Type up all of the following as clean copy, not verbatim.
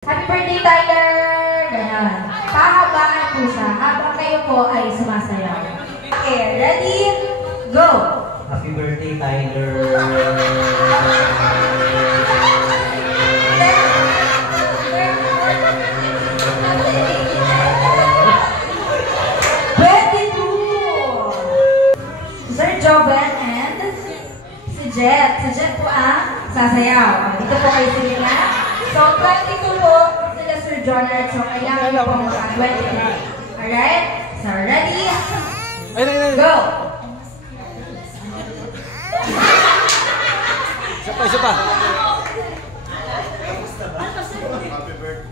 Happy birthday, Tyler! Ganon. Pahabaan po siya habang kayo po ay sumasayaw. Okay, ready? Go! Happy birthday, Tyler! Sir Joven and si Jet. Si Jet po ang sasayaw. Dito po kayo sila nga. So, 22 po sila Sir Jonard. So, kailangan nyo po mag-20. Alright? So, ready? Go! Isa pa. Happy birthday.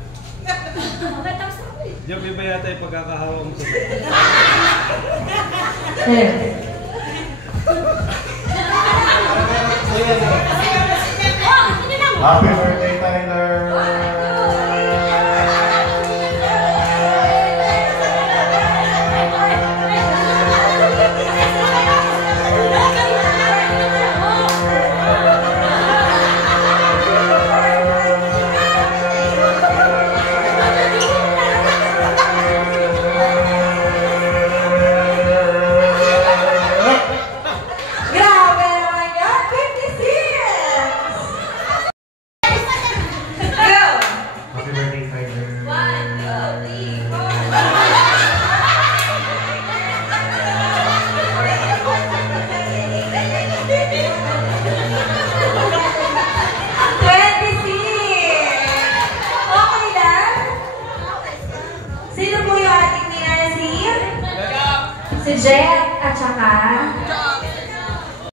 Diyan, iba yata yung pagkakahawa mo. Happy birthday, Tyler!